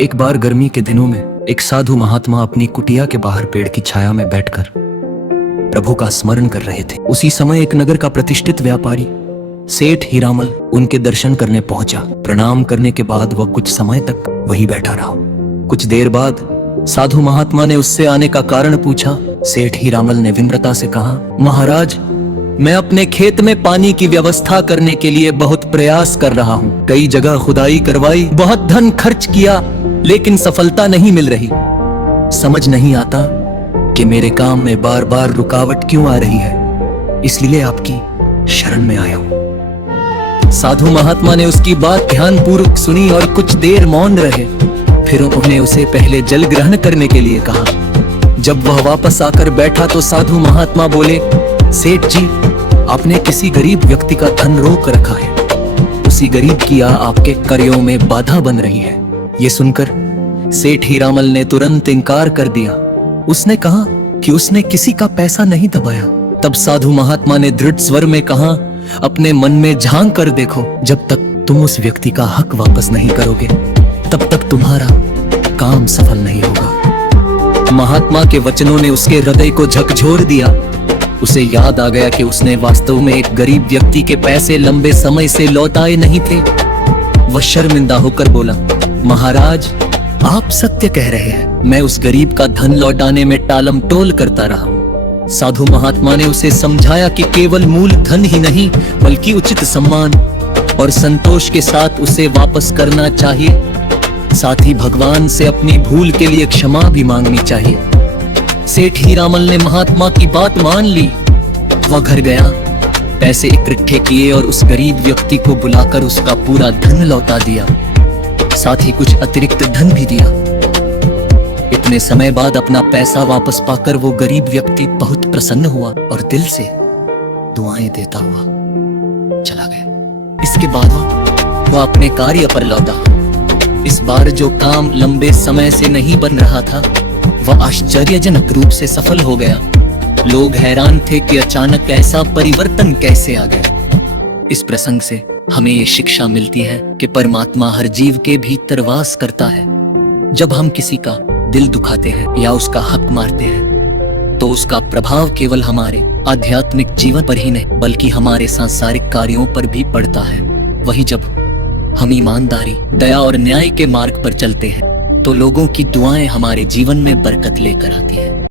एक बार गर्मी के दिनों में एक साधु महात्मा अपनी कुटिया के बाहर पेड़ की छाया में बैठकर प्रभु का स्मरण कर रहे थे। उसी समय एक नगर का प्रतिष्ठित व्यापारी सेठ हीरामल उनके दर्शन करने पहुंचा। प्रणाम करने के बाद वह कुछ समय तक वहीं बैठा रहा। कुछ देर बाद साधु महात्मा ने उससे आने का कारण पूछा। सेठ हीरामल ने विनम्रता से कहा, महाराज, मैं अपने खेत में पानी की व्यवस्था करने के लिए बहुत प्रयास कर रहा हूँ। कई जगह खुदाई करवाई, बहुत धन खर्च किया, लेकिन सफलता नहीं मिल रही। समझ नहीं आता कि मेरे काम में बार बार रुकावट क्यों आ रही है, इसलिए आपकी शरण में आया हूँ। साधु महात्मा ने उसकी बात ध्यानपूर्वक सुनी और कुछ देर मौन रहे। फिर उन्होंने उसे पहले जल ग्रहण करने के लिए कहा। जब वह वापस आकर बैठा तो साधु महात्मा बोले, सेठ जी, आपने किसी गरीब व्यक्ति का धन रोक रखा है। उसी गरीब की आपके कार्यों में बाधा बन रही है। ये सुनकर सेठ हीरामल ने तुरंत इनकार कर दिया। उसने कहा कि उसने किसी का पैसा नहीं दबाया। तब साधु महात्मा ने दृढ़ स्वर में कहा, अपने मन में झांक कर देखो, जब तक तुम उस व्यक्ति का हक वापस नहीं करोगे तब तक तुम्हारा काम सफल नहीं होगा। महात्मा के वचनों ने उसके हृदय को झकझोर दिया। उसे याद आ गया कि उसने वास्तव में एक गरीब व्यक्ति के पैसे लंबे समय से लौटाए नहीं थे। वह शर्मिंदा होकर बोला, महाराज, आप सत्य कह रहे हैं। मैं उस गरीब का धन लौटाने में टालम टोल करता रहा। साधु महात्मा ने उसे समझाया कि केवल मूल धन ही नहीं, बल्कि उचित सम्मान और संतोष के साथ उसे वापस करना चाहिए। साथ ही भगवान से अपनी भूल के लिए क्षमा भी मांगनी चाहिए। सेठ हीरामल ने महात्मा की बात मान ली। वह घर गया, पैसे इकट्ठे किए और उस गरीब व्यक्ति को बुलाकर उसका पूरा धन लौटा दिया। साथ ही कुछ अतिरिक्त धन भी दिया। इतने समय बाद अपना पैसा वापस पाकर वो गरीब व्यक्ति बहुत प्रसन्न हुआ और दिल से दुआएं देता हुआ चला गया। इसके बाद वह अपने कार्य पर लौटा। इस बार जो काम लंबे समय से नहीं बन रहा था, वह आश्चर्यजनक रूप से सफल हो गया। लोग हैरान थे कि अचानक ऐसा परिवर्तन कैसे आ गया। इस प्रसंग से हमें ये शिक्षा मिलती है कि परमात्मा हर जीव के भीतर वास करता है। जब हम किसी का दिल दुखाते हैं या उसका हक मारते हैं, तो उसका प्रभाव केवल हमारे आध्यात्मिक जीवन पर ही नहीं, बल्कि हमारे सांसारिक कार्यों पर भी पड़ता है। वहीं जब हम ईमानदारी, दया और न्याय के मार्ग पर चलते हैं, तो लोगों की दुआएं हमारे जीवन में बरकत लेकर आती है।